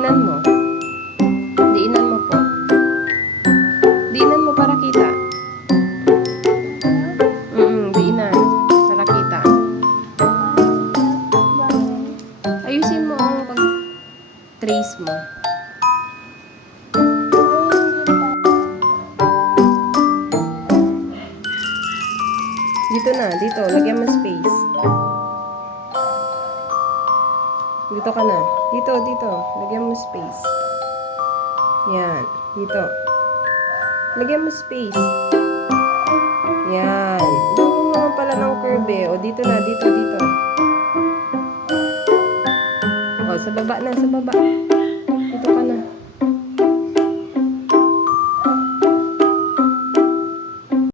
diinan mo. Diinan mo po. Diinan mo para kita. Mm, -mm diinan. Para kita. Ayusin mo ang pag-trace mo. Dito na, dito. Lagyan mo space. Dito ka na. Dito, dito. Lagyan mo space. Yan. Dito. Lagyan mo space. Yan. Gumawa pala ng curve eh. O dito na, dito, dito. O, sa baba na, sa baba.